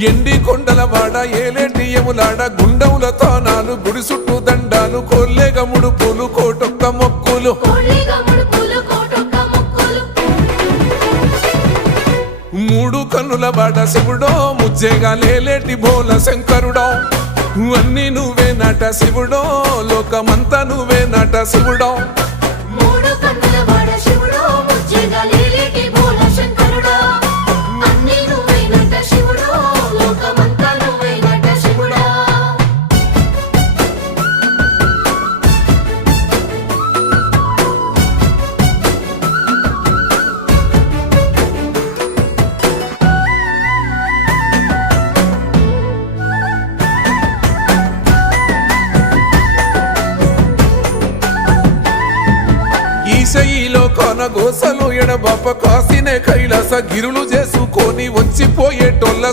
ఎండి కొండలవాడ ఏలేటి యములాడ గుండముల తానాలు గుడి చుట్టూ దండాలు కొల్లేగ ముడుపులు కోటొక్క మొక్కులు మూడు కన్నుల బాట శివుడో ముజ్జేగా లేలేటి బోల శంకరుడో అన్ని నువ్వే నట శివుడో లోకమంతా నువ్వే నట శివుడో ఈశయిలో కొనగోసలు ఎడబాప కాసినే కైలాస గిరులు చేసుకొని వచ్చిపోయేటోళ్ళ